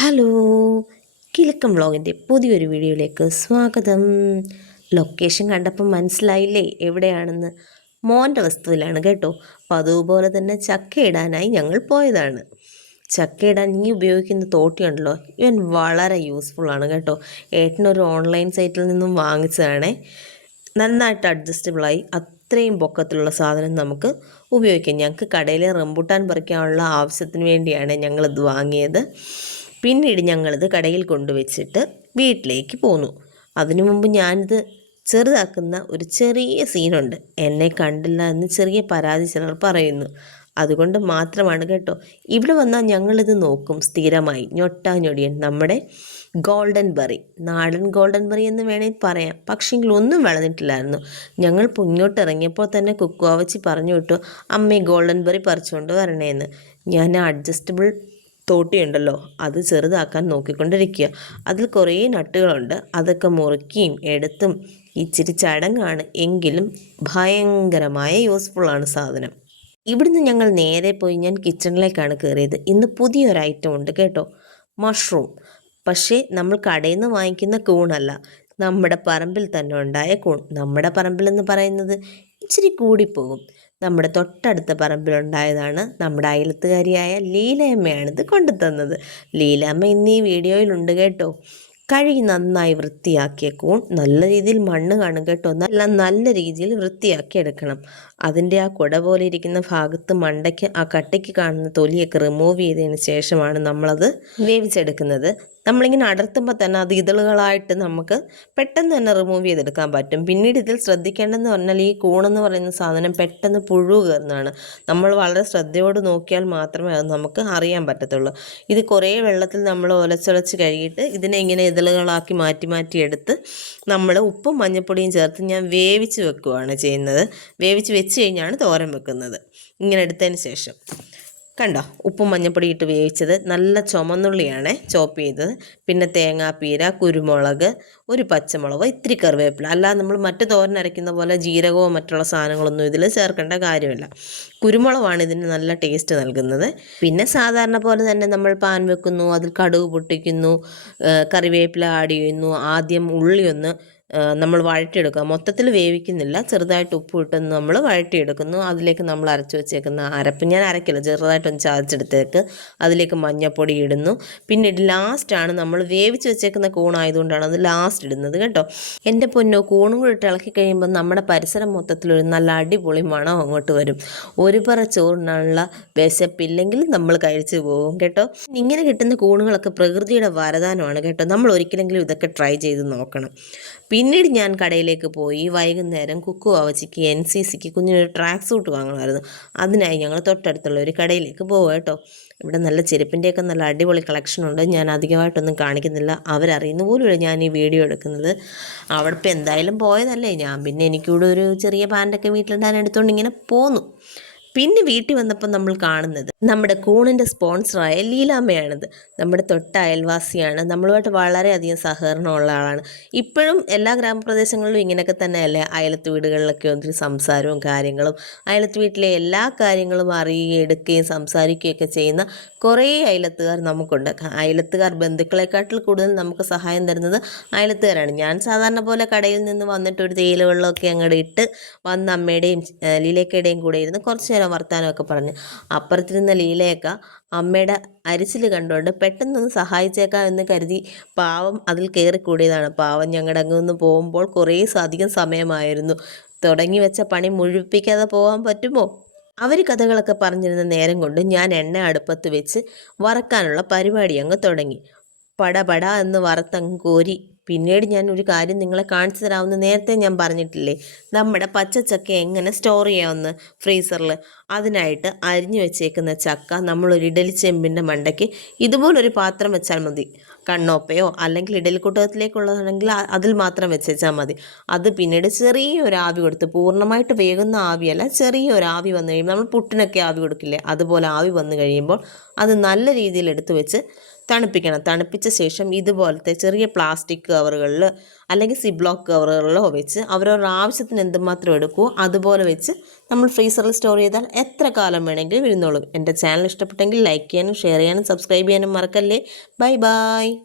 Hello, Kilukkam വ്ളോഗിൻ്റെ പുതിയൊരു വീഡിയോയിലേക്ക് സ്വാഗതം. ലൊക്കേഷൻ കണ്ടപ്പോൾ മനസ്സിലായില്ലേ എവിടെയാണെന്ന്? മോൻ്റെ വസ്തുവിലാണ് കേട്ടോ. അപ്പോൾ അതുപോലെ തന്നെ ചക്കയിടാനായി ഞങ്ങൾ പോയതാണ്. ചക്കയിടാൻ ഈ ഉപയോഗിക്കുന്ന തോട്ടിയുണ്ടല്ലോ, ഇവൻ വളരെ യൂസ്ഫുള്ളാണ് കേട്ടോ. ഏട്ടനൊരു ഓൺലൈൻ സൈറ്റിൽ നിന്നും വാങ്ങിച്ചതാണേ. നന്നായിട്ട് അഡ്ജസ്റ്റബിളായി, അത്രയും പൊക്കത്തിലുള്ള സാധനം നമുക്ക് ഉപയോഗിക്കാം. ഞങ്ങൾക്ക് കടയിലെ റംബൂട്ടാൻ പറിക്കാനുള്ള ആവശ്യത്തിന് വേണ്ടിയാണ് ഞങ്ങളിത് വാങ്ങിയത്. പിന്നീട് ഞങ്ങളിത് കടയിൽ കൊണ്ടുവച്ചിട്ട് വീട്ടിലേക്ക് പോന്നു. അതിനു മുമ്പ് ഞാനിത് ചെറുതാക്കുന്ന ഒരു ചെറിയ സീനുണ്ട്. എന്നെ കണ്ടില്ല എന്ന് ചെറിയ പരാതി ചിലർ പറയുന്നു. അതുകൊണ്ട് മാത്രമാണ് കേട്ടോ. ഇവിടെ വന്നാൽ ഞങ്ങളിത് നോക്കും സ്ഥിരമായി. ഞൊട്ടാഞ്ഞൊടിയൻ നമ്മുടെ ഗോൾഡൻ ബെറി, നാടൻ ഗോൾഡൻ ബെറി എന്ന് വേണമെങ്കിൽ പറയാം. പക്ഷെങ്കിൽ ഒന്നും വളർന്നിട്ടില്ലായിരുന്നു. ഞങ്ങൾ മുന്നോട്ട് ഇറങ്ങിയപ്പോൾ തന്നെ കുക്കുവാവച്ചി പറഞ്ഞു വിട്ടു, അമ്മേ ഗോൾഡൻ ബെറി പറിച്ചുകൊണ്ട് വരണേന്ന്. ഞാൻ അഡ്ജസ്റ്റബിൾ തോട്ടിയുണ്ടല്ലോ, അത് ചെറുതാക്കാൻ നോക്കിക്കൊണ്ടിരിക്കുക. അതിൽ കുറേ നട്ടുകളുണ്ട്. അതൊക്കെ മുറുക്കിയും എടുത്തും ഇച്ചിരി ചടങ്ങാണ്, എങ്കിലും ഭയങ്കരമായ യൂസ്ഫുള്ളാണ് സാധനം. ഇവിടുന്ന് ഞങ്ങൾ നേരെ പോയി ഞാൻ കിച്ചണിലേക്കാണ് കയറിയത്. ഇന്ന് പുതിയൊരു ഐറ്റം ഉണ്ട് കേട്ടോ, മഷ്റൂം. പക്ഷേ നമ്മൾ കടയിൽ നിന്ന് വാങ്ങിക്കുന്ന കൂണല്ല, നമ്മുടെ പറമ്പിൽ തന്നെ ഉണ്ടായ കൂൺ. നമ്മുടെ പറമ്പിലെന്ന് പറയുന്നത് ഇച്ചിരി കൂടിപ്പോകും. നമ്മുടെ തൊട്ടടുത്ത പറമ്പിലുണ്ടായതാണ്. നമ്മുടെ അയലത്തുകാരിയായ ലീലയമ്മയാണിത് കൊണ്ടുതന്നത്. ലീലയമ്മ ഇന്ന് ഈ വീഡിയോയിലുണ്ട് കേട്ടോ. കഴുകി നന്നായി വൃത്തിയാക്കിയ കൂൺ. നല്ല രീതിയിൽ മണ്ണ് കാണും കേട്ടോ. നല്ല രീതിയിൽ വൃത്തിയാക്കി എടുക്കണം. അതിൻ്റെ ആ കുട പോലെ ഇരിക്കുന്ന ഭാഗത്ത് മണ്ടയ്ക്ക് ആ കട്ടയ്ക്ക് കാണുന്ന തൊലിയൊക്കെ റിമൂവ് ചെയ്തതിന് ശേഷമാണ് നമ്മളത് വേവിച്ചെടുക്കുന്നത്. നമ്മളിങ്ങനെ അടർത്തുമ്പോൾ തന്നെ അത് ഇതളുകളായിട്ട് നമുക്ക് പെട്ടെന്ന് തന്നെ റിമൂവ് ചെയ്തെടുക്കാൻ പറ്റും. പിന്നീട് ഇതിൽ ശ്രദ്ധിക്കേണ്ടതെന്ന് പറഞ്ഞാൽ ഈ കൂണെന്ന് പറയുന്ന സാധനം പെട്ടെന്ന് പുഴു കയറുന്നതാണ്. നമ്മൾ വളരെ ശ്രദ്ധയോട് നോക്കിയാൽ മാത്രമേ അത് നമുക്ക് അറിയാൻ പറ്റത്തുള്ളൂ. ഇത് കുറേ വെള്ളത്തിൽ നമ്മൾ ഒലച്ചൊലച്ച് കഴുകിയിട്ട് ഇതിനെ ഇങ്ങനെ ഇതളുകളാക്കി മാറ്റി മാറ്റി എടുത്ത് നമ്മൾ ഉപ്പും മഞ്ഞൾപ്പൊടിയും ചേർത്ത് ഞാൻ വേവിച്ച് വെക്കുകയാണ് ചെയ്യുന്നത്. വേവിച്ച് വെച്ച് കഴിഞ്ഞാണ് തോരൻ വെക്കുന്നത്. ഇങ്ങനെ എടുത്തതിന് ശേഷം കണ്ടോ, ഉപ്പും മഞ്ഞപ്പൊടി ഇട്ട് വേവിച്ചത്. നല്ല ചുമന്നുള്ളിയാണ് ചോപ്പ് ചെയ്തത്. പിന്നെ തേങ്ങാപ്പീര, കുരുമുളക്, ഒരു പച്ചമുളക്, ഇത്തിരി കറിവേപ്പില. അല്ലാതെ നമ്മൾ മറ്റു തോരൻ അരയ്ക്കുന്ന പോലെ ജീരകമോ മറ്റുള്ള സാധനങ്ങളൊന്നും ഇതിൽ ചേർക്കേണ്ട കാര്യമില്ല. കുരുമുളകാണ് ഇതിന് നല്ല ടേസ്റ്റ് നൽകുന്നത്. പിന്നെ സാധാരണ പോലെ തന്നെ നമ്മൾ പാൻ വെക്കുന്നു, അതിൽ കടുക് പൊട്ടിക്കുന്നു, കറിവേപ്പില ആഡ് ചെയ്യുന്നു. ആദ്യം ഉള്ളി ഒന്ന് നമ്മൾ വഴറ്റിയെടുക്കുക. മൊത്തത്തിൽ വേവിക്കുന്നില്ല, ചെറുതായിട്ട് ഉപ്പ് ഇട്ടൊന്ന് നമ്മൾ വഴറ്റിയെടുക്കുന്നു. അതിലേക്ക് നമ്മൾ അരച്ച് വെച്ചേക്കുന്ന അരപ്പ്, ഞാൻ അരക്കില്ല, ചെറുതായിട്ടൊന്ന് ചതച്ചെടുത്തേക്ക് അതിലേക്ക് മഞ്ഞൾപ്പൊടി ഇടുന്നു. പിന്നീട് ലാസ്റ്റാണ് നമ്മൾ വേവിച്ച് വെച്ചേക്കുന്ന കൂണായതുകൊണ്ടാണ് അത് ലാസ്റ്റ് ഇടുന്നത് കേട്ടോ. എൻ്റെ പൊന്നോ, കൂണും കൂടി ഇട്ട് ഇളക്കി കഴിയുമ്പോൾ നമ്മുടെ പരിസരം മൊത്തത്തിലൊരു നല്ല അടിപൊളി മണം അങ്ങോട്ട് വരും. ഒരു പറ ചോറിനുള്ള വിശപ്പില്ലെങ്കിൽ നമ്മൾ കഴിച്ചു പോകും കേട്ടോ. ഇങ്ങനെ കിട്ടുന്ന കൂണുകളൊക്കെ പ്രകൃതിയുടെ വരദാനമാണ് കേട്ടോ. നമ്മൾ ഒരിക്കലെങ്കിലും ഇതൊക്കെ ട്രൈ ചെയ്ത് നോക്കണം. പിന്നീട് ഞാൻ കടയിലേക്ക് പോയി. വൈകുന്നേരം കുക്കുവാവച്ചിക്ക് NCCക്ക് കുഞ്ഞിനൊരു ട്രാക്ക് സൂട്ട് വാങ്ങണമായിരുന്നു. അതിനായി ഞങ്ങൾ തൊട്ടടുത്തുള്ള ഒരു കടയിലേക്ക് പോകുക കേട്ടോ. ഇവിടെ നല്ല ചെരുപ്പിൻ്റെയൊക്കെ നല്ല അടിപൊളി കളക്ഷനുണ്ട്. ഞാൻ അധികമായിട്ടൊന്നും കാണിക്കുന്നില്ല, അവരറിയുന്ന പോലുമില്ല ഞാൻ ഈ വീഡിയോ എടുക്കുന്നത്. അവിടെ ഇപ്പോൾ എന്തായാലും പോയതല്ലേ ഞാൻ, പിന്നെ എനിക്കിവിടെ ഒരു ചെറിയ പാൻറ്റൊക്കെ വീട്ടിലിടാൻ എടുത്തുകൊണ്ട് ഇങ്ങനെ പോന്നു. പിന്നെ വീട്ടിൽ വന്നപ്പോൾ നമ്മൾ കാണുന്നത് നമ്മുടെ കൂണിൻ്റെ സ്പോൺസറായ ലീലാമ്മയാണിത്. നമ്മുടെ തൊട്ട അയൽവാസിയാണ്. നമ്മളുമായിട്ട് വളരെയധികം സഹകരണമുള്ള ആളാണ്. ഇപ്പോഴും എല്ലാ ഗ്രാമപ്രദേശങ്ങളിലും ഇങ്ങനെയൊക്കെ തന്നെയല്ലേ, അയലത്ത് വീടുകളിലൊക്കെ ഒത്തിരി സംസാരവും കാര്യങ്ങളും, അയലത്ത് വീട്ടിലെ എല്ലാ കാര്യങ്ങളും അറിയുകയും എടുക്കുകയും സംസാരിക്കുകയൊക്കെ ചെയ്യുന്ന കുറേ അയലത്തുകാർ നമുക്കുണ്ട്. അയലത്തുകാർ ബന്ധുക്കളെക്കാട്ടിൽ കൂടുതൽ നമുക്ക് സഹായം തരുന്നത് അയലത്തുകാരാണ്. ഞാൻ സാധാരണ പോലെ കടയിൽ നിന്ന് വന്നിട്ട് ഒരു തേയില വെള്ളമൊക്കെ അങ്ങോട്ട് ഇട്ട് വന്ന് അമ്മയുടെയും ലീലക്കയുടെയും കൂടെ ഇരുന്ന് കുറച്ച് നേരം വർത്താനമൊക്കെ പറഞ്ഞ്, അപ്പുറത്തിരുന്ന ലീലയൊക്കെ അമ്മയുടെ അരിച്ചിൽ കണ്ടുകൊണ്ട് പെട്ടെന്നൊന്ന് സഹായിച്ചേക്കാം എന്ന് കരുതി പാവം അതിൽ കയറിക്കൂടിയതാണ്. പാവം ഞങ്ങളുടെ അങ്ങ് നിന്ന് പോകുമ്പോൾ കുറേ അധികം സമയമായിരുന്നു. തുടങ്ങി വെച്ച പണി മുഴുപ്പിക്കാതെ പോകാൻ പറ്റുമോ? അവർ കഥകളൊക്കെ പറഞ്ഞിരുന്ന നേരം കൊണ്ട് ഞാൻ എണ്ണ അടുപ്പത്ത് വെച്ച് വറക്കാനുള്ള പരിപാടി അങ്ങ് തുടങ്ങി. പടപട എന്ന് വറുത്തങ്ങ് കോരി. പിന്നീട് ഞാൻ ഒരു കാര്യം നിങ്ങളെ കാണിച്ചു തരാമെന്ന് നേരത്തെ ഞാൻ പറഞ്ഞിട്ടില്ലേ, നമ്മുടെ പച്ചച്ചക്ക എങ്ങനെ സ്റ്റോർ ചെയ്യാമെന്ന് ഫ്രീസറിൽ. അതിനായിട്ട് അരിഞ്ഞു വെച്ചേക്കുന്ന ചക്ക നമ്മളൊരു ഇഡലി ചെമ്പിൻ്റെ മണ്ടയ്ക്ക് ഇതുപോലൊരു പാത്രം വെച്ചാൽ മതി. കണ്ണോപ്പയോ അല്ലെങ്കിൽ ഇഡലിക്കൂട്ടത്തിലേക്കുള്ളതാണെങ്കിൽ അതിൽ മാത്രം വെച്ചാൽ മതി. അത് പിന്നീട് ചെറിയൊരു ആവി കൊടുത്ത്, പൂർണ്ണമായിട്ട് വേകുന്ന ആവിയല്ല, ചെറിയൊരു ആവി വന്നു കഴിയുമ്പോൾ നമ്മൾ പുട്ടിനൊക്കെ ആവി കൊടുക്കില്ലേ, അതുപോലെ ആവി വന്നു കഴിയുമ്പോൾ അത് നല്ല രീതിയിൽ എടുത്തു വെച്ച് തണുപ്പിക്കണം. തണുപ്പിച്ച ശേഷം ഇതുപോലത്തെ ചെറിയ പ്ലാസ്റ്റിക് കവറുകളിൽ അല്ലെങ്കിൽ സിബ്ലോക്ക് കവറുകളിലോ വെച്ച് അവരവരുടെ ആവശ്യത്തിന് എന്തുമാത്രം എടുക്കുമോ അതുപോലെ വെച്ച് നമ്മൾ ഫ്രീസറിൽ സ്റ്റോർ ചെയ്താൽ എത്ര കാലം വേണമെങ്കിലും ഇരുന്നോളും. എൻ്റെ ചാനൽ ഇഷ്ടപ്പെട്ടെങ്കിൽ ലൈക്ക് ചെയ്യാനും ഷെയർ ചെയ്യാനും സബ്സ്ക്രൈബ് ചെയ്യാനും മറക്കല്ലേ. Bye bye.